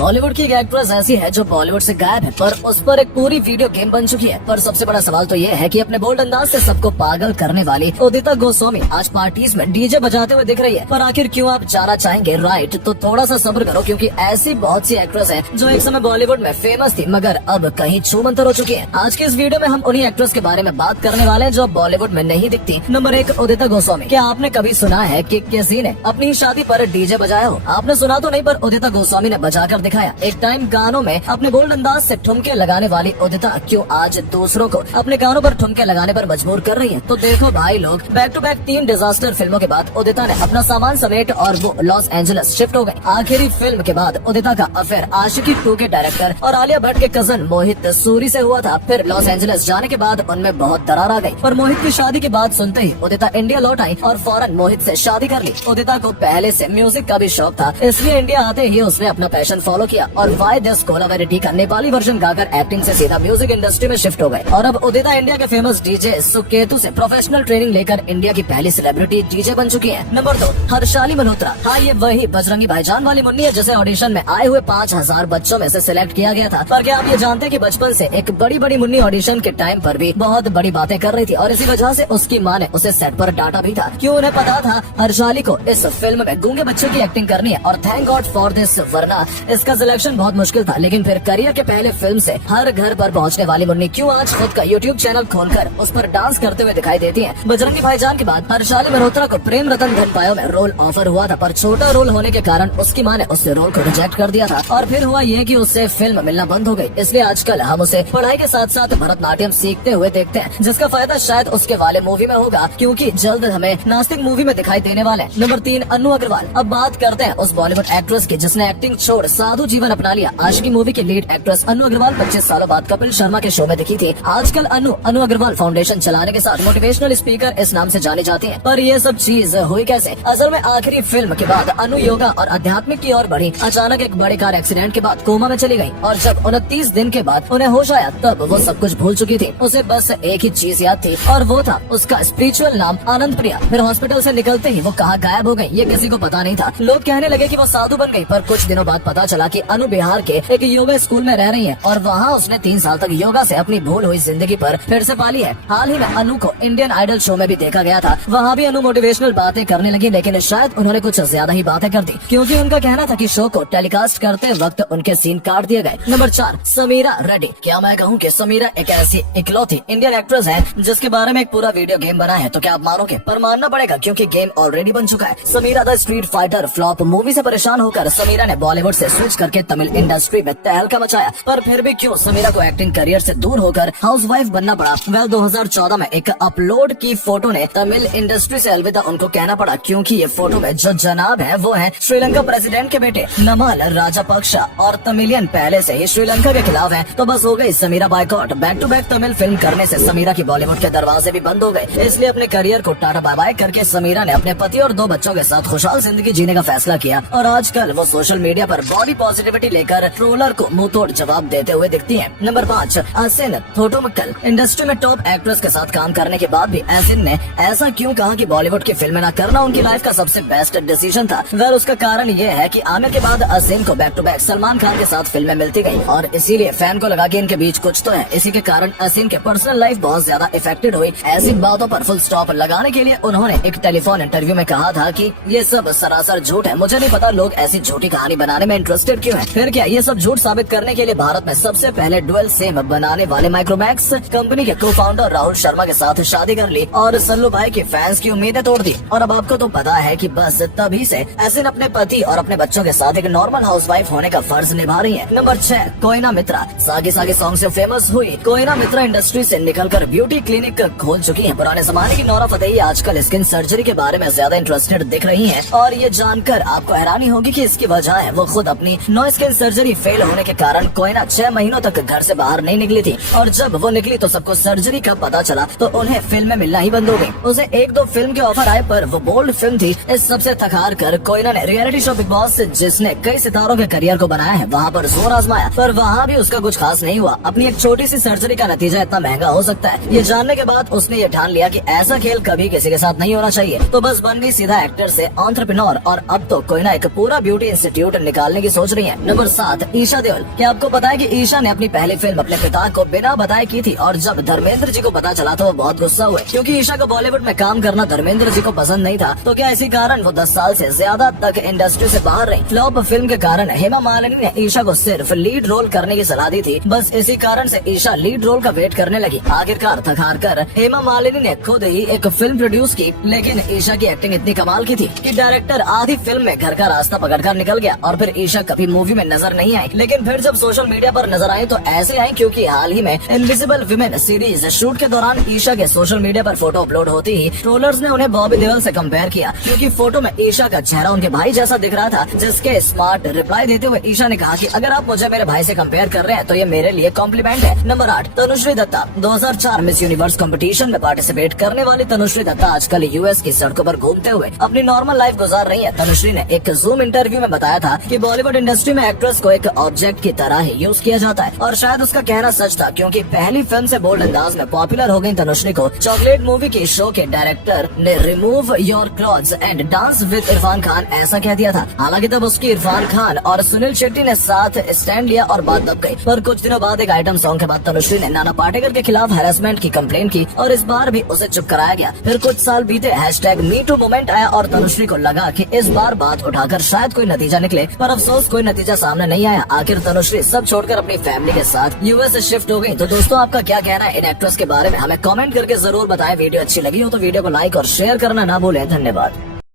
बॉलीवुड की एक एक्ट्रेस ऐसी है जो बॉलीवुड से गायब है, पर उस पर एक पूरी वीडियो गेम बन चुकी है। पर सबसे बड़ा सवाल तो ये है कि अपने बोल्ड अंदाज से सबको पागल करने वाली उदिता गोस्वामी आज पार्टीज में डीजे बजाते हुए दिख रही है। पर आखिर क्यों आप जाना चाहेंगे? राइट, तो थोड़ा सा सब्र करो, क्योंकि ऐसी बहुत सी एक्ट्रेस हैं जो एक समय बॉलीवुड में फेमस थी मगर अब कहीं छूमंतर हो चुकी है। आज की इस वीडियो में हम उन्हीं एक्ट्रेस के बारे में बात करने वाले हैं जो बॉलीवुड में नहीं दिखती। नंबर 1, उदिता गोस्वामी। क्या आपने कभी सुना है कि किसी ने अपनी शादी पर डीजे बजाया हो? आपने सुना तो नहीं, पर उदिता गोस्वामी ने बजाकर दिखाया। एक टाइम गानों में अपने बोल्ड अंदाज से ठुमके लगाने वाली उदिता क्यों आज दूसरों को अपने गानों पर ठुमके लगाने पर मजबूर कर रही है? तो देखो भाई लोग, बैक टू बैक 3 डिजास्टर फिल्मों के बाद उदिता ने अपना सामान समेट और वो लॉस एंजलिस शिफ्ट हो गई। आखिरी फिल्म के बाद उदिता का अफेयर आशिकी 2 के डायरेक्टर और आलिया भट्ट के कजन मोहित सूरी से हुआ था। फिर लॉस एंजलिस जाने के बाद उनमें बहुत दरार आ गई। पर मोहित की शादी की बात सुनते ही उदिता इंडिया लौट आई और फौरन मोहित से शादी कर ली। उदिता को पहले से म्यूजिक का भी शौक था, इसलिए इंडिया आते ही उसने अपना पैशन फॉलो किया और वाई दिस कोलावेरिटी का नेपाली वर्जन गाकर एक्टिंग से सीधा म्यूजिक इंडस्ट्री में शिफ्ट हो गए। और अब उदिता इंडिया के फेमस डीजे सुकेतु से प्रोफेशनल ट्रेनिंग लेकर इंडिया की पहली सेलिब्रिटी डीजे बन चुकी है। नंबर 2, हर्षाली मल्होत्रा। हाँ, ये वही बजरंगी भाईजान वाली मुन्नी है जिसे ऑडिशन में आए हुए 5000 बच्चों में से सिलेक्ट किया गया था। पर क्या आप ये जानते हैं कि बचपन से एक बड़ी बड़ी मुन्नी ऑडिशन के टाइम पर भी बहुत बड़ी बातें कर रही थी और इसी वजह से उसकी माँ ने उसे सेट पर डांटा भी था। क्यों? उन्हें पता था हर्षाली को इस फिल्म में गूंगे बच्चे की एक्टिंग करनी है और थैंक गॉड फॉर दिस, वरना इसका सिलेक्शन बहुत मुश्किल था। लेकिन फिर करियर के पहले फिल्म से हर घर पर पहुंचने वाली मुन्नी क्यों आज खुद का यूट्यूब चैनल खोलकर उस पर डांस करते हुए दिखाई देती है। बजरंगी भाईजान के बाद हर्षाली मल्होत्रा को प्रेम रतन धन पायो में रोल ऑफर हुआ था, पर छोटा रोल होने के कारण उसकी माँ ने उससे रोल को रिजेक्ट कर दिया था। और फिर हुआ ये कि उससे फिल्म मिलना बंद हो गई। इसलिए आजकल हम उसे पढ़ाई के साथ साथ भरतनाट्यम सीखते हुए देखते हैं, जिसका फायदा शायद उसके वाले मूवी में होगा, क्योंकि जल्द हमें नास्तिक मूवी में दिखाई देने वाले हैं। नंबर 3, अनु अग्रवाल। अब बात करते हैं उस बॉलीवुड एक्ट्रेस की जिसने एक्टिंग छोड़ साधु जीवन अपना लिया। आशिकी मूवी की लीड एक्ट्रेस अनु अग्रवाल 25 सालों बाद कपिल शर्मा के शो में दिखी थी। आजकल अनु अग्रवाल फाउंडेशन चलाने के साथ मोटिवेशनल स्पीकर इस नाम से जानी जाती है। पर ये सब चीज हुई कैसे? असल में आखिरी फिल्म के बाद अनु योगा और आध्यात्मिक की ओर बढ़ी। अचानक एक बड़े कार एक्सीडेंट के बाद कोमा में चली गई और जब 29 दिन के बाद उन्हें होश आया तब वो सब कुछ भूल चुकी थी। उसे बस एक ही चीज याद थी और वो था उसका स्पिरिचुअल नाम आनंद प्रिया। फिर हॉस्पिटल से निकलते ही वो कहाँ गायब हो गई ये किसी को पता नहीं था। लोग कहने लगे कि वो साधु बन गई, पर कुछ दिनों बाद पता चला कि अनु बिहार के एक योगा स्कूल में रह रही है और वहाँ उसने 3 साल तक योगा से अपनी भूल हुई जिंदगी पर फिर से पाली है। हाल ही में अनु को इंडियन आइडल शो में भी देखा गया था। वहाँ भी अनु मोटिवेशनल बातें करने लगी, लेकिन शायद उन्होंने कुछ ज्यादा ही बातें कर दी, क्योंकि उनका कहना था कि शो को टेलीकास्ट करते वक्त उनके सीन काट दिए गए। नंबर 4, समीरा रेड्डी। क्या मैं कहूँ कि समीरा एक ऐसी इकलौती इंडियन एक्ट्रेस है जिसके बारे में एक पूरा वीडियो गेम बना है? तो क्या आप मानोगे? पर मानना पड़ेगा, क्योंकि गेम ऑलरेडी बन चुका है। Sameera the street fighter flop movie से परेशान होकर समीरा ने बॉलीवुड से स्विच करके तमिल इंडस्ट्री में तहलका मचाया। पर फिर भी क्यों समीरा को एक्टिंग करियर से दूर होकर हाउसवाइफ बनना पड़ा? वेल, 2014 में एक अपलोड की फोटो ने तमिल इंडस्ट्री से अलविदा उनको कहना पड़ा, क्योंकि ये फोटो में जो जनाब है वो है श्रीलंका प्रेसिडेंट के बेटे नमल राजापक्षा और तमिलियन पहले से ही श्रीलंका के खिलाफ है। तो बस हो गई Sameera boycott. Back to back Tamil film करने से समीरा की बॉलीवुड के दरवाजे भी बंद हो गए। इसलिए अपने करियर को टाटा बाय बाय करके समीरा ने अपने पति और 2 बच्चों के साथ खुशहाल जिंदगी जीने का फैसला किया और आजकल वो सोशल मीडिया पर बॉडी पॉजिटिविटी लेकर ट्रोलर को मुंह तोड़ जवाब देते हुए दिखती है। नंबर 5, असिन थोटुमक्कल। इंडस्ट्री में टॉप एक्ट्रेस के साथ काम करने के बाद भी असिन ने ऐसा क्यों कहा कि बॉलीवुड की फिल्में न करना उनकी लाइफ का सबसे बेस्ट डिसीजन था? वेल, उसका कारण ये है कि आमिर के बाद असिन को back to back Salman Khan के साथ फिल्में मिलती गई और इसीलिए फैन को लगा कि इनके बीच कुछ तो है। इसी के कारण असिन के पर्सनल लाइफ बहुत ज्यादा इफेक्टेड हुई। ऐसी बातों पर फुल स्टॉप लगाने के लिए उन्होंने एक टेलीफोन इंटरव्यू में कहा था कि ये सब सरासर झूठ है। मुझे नहीं पता लोग ऐसी झूठी कहानी बनाने में इंटरेस्टेड क्यों है। फिर क्या ये सब झूठ साबित करने के लिए भारत में सबसे पहले डुअल सिम बनाने वाले माइक्रोमैक्स कंपनी के को फाउंडर राहुल शर्मा के साथ शादी कर ली और सल्लू भाई की फैंस की उम्मीदें तोड़ दी। और अब आपको तो पता है कि बस तभी से असिन अपने पति और अपने बच्चों के साथ एक नॉर्मल हाउसवाइफ होने का फर्ज निभा रही है। नंबर 6, कोयना मित्रा। सागी सागी सॉन्ग से फेमस हुई कोयना मित्रा इंडस्ट्री से निकलकर ब्यूटी क्लिनिक खोल चुकी है। पुराने जमाने की नौरा फतेही आजकल स्किन सर्जरी के बारे में ज्यादा इंटरेस्टेड दिख रही है और ये जानकर आपको हैरानी होगी कि इसकी वजह है वो खुद अपनी नो स्किन सर्जरी फेल होने के कारण कोयना 6 महीनों तक घर से बाहर नहीं निकली थी और जब वो निकली तो सबको सर्जरी का पता चला तो उन्हें फिल्में मिलना ही बंद हो गई। उसे 1-2 फिल्म के ऑफर आए पर वो बोल्ड फिल्म थी। इस सबसे थकार कर कोयना ने रियलिटी शो बिग बॉस जिसने कई सितारों के करियर को बनाया है वहाँ पर जोर आजमाया, पर वहाँ भी उसका कुछ खास नहीं हुआ। अपनी एक छोटी सी सर्जरी का नतीजा इतना महंगा हो सकता है ये जानने के बाद उसने ये ठान लिया कि ऐसा खेल कभी किसी के साथ नहीं होना चाहिए। तो बस बन गई सीधा एक्टर से एंटरप्रेन्योर और अब तो कोयना एक पूरा ब्यूटी इंस्टीट्यूट निकालने की सोच पहुंच रही है। नंबर 7, ईशा देओल। क्या आपको पता है कि ईशा ने अपनी पहली फिल्म अपने पिता को बिना बताए की थी और जब धर्मेंद्र जी को पता चला तो वो बहुत गुस्सा हुए, क्योंकि ईशा को बॉलीवुड में काम करना धर्मेंद्र जी को पसंद नहीं था। तो क्या इसी कारण वो 10 साल से ज्यादा तक इंडस्ट्री से बाहर रही। फ्लॉप फिल्म के कारण हेमा मालिनी ने ईशा को सिर्फ लीड रोल करने की सलाह दी थी। बस इसी कारण से ईशा लीड रोल का वेट करने लगी। आखिरकार थक हार कर हेमा मालिनी ने खुद ही एक फिल्म प्रोड्यूस की, लेकिन ईशा की एक्टिंग इतनी कमाल की थी कि डायरेक्टर आधी फिल्म में घर का रास्ता पकड़कर निकल गया और फिर ईशा कभी मूवी में नजर नहीं आई। लेकिन फिर जब सोशल मीडिया पर नजर आई तो ऐसे आई क्योंकि हाल ही में इनविजिबल विमेन सीरीज शूट के दौरान ईशा के सोशल मीडिया पर फोटो अपलोड होती ही ट्रोलर्स ने उन्हें बॉबी देओल से कंपेयर किया, क्योंकि फोटो में ईशा का चेहरा उनके भाई जैसा दिख रहा था। जिसके स्मार्ट रिप्लाई देते हुए ईशा ने कहा कि अगर आप मुझे मेरे भाई से कंपेयर कर रहे हैं तो ये मेरे लिए कॉम्प्लीमेंट है। Number 8, Tanushree Dutta. 2004 miss universe competition में पार्टिसिपेट करने वाली तनुश्री दत्ता आजकल यूएस की सड़कों पर घूमते हुए अपनी नॉर्मल लाइफ गुजार रही है। तनुश्री ने एक जूम इंटरव्यू में बताया था कि बॉलीवुड इंडस्ट्री में एक्ट्रेस को एक ऑब्जेक्ट की तरह ही यूज किया जाता है, और शायद उसका कहना सच था, क्योंकि पहली फिल्म से बोल्ड अंदाज में पॉपुलर हो गई तनुश्री को चॉकलेट मूवी के शो के डायरेक्टर ने remove your clothes and dance with Irfan Khan ऐसा कह दिया था। हालांकि तब उसकी इरफान खान और सुनील शेट्टी ने साथ स्टैंड लिया और बात दब गई। पर कुछ दिनों बाद एक आइटम सॉन्ग के बाद तनुश्री ने नाना पाटेकर के खिलाफ हैरेसमेंट की कंप्लेन की और इस बार भी उसे चुप कराया गया। फिर कुछ साल बीते, #MeToo मूवमेंट आया और तनुश्री को लगा कि इस बार बात उठाकर शायद कोई नतीजा निकले, पर अफसोस कोई नतीजा सामने नहीं आया। आखिर तनुश्री सब छोड़कर अपनी फैमिली के साथ यूएस से शिफ्ट हो गई। तो दोस्तों, आपका क्या कहना है इन एक्ट्रेस के बारे में, हमें कमेंट करके जरूर बताएं। वीडियो अच्छी लगी हो तो वीडियो को लाइक और शेयर करना ना भूलें। धन्यवाद।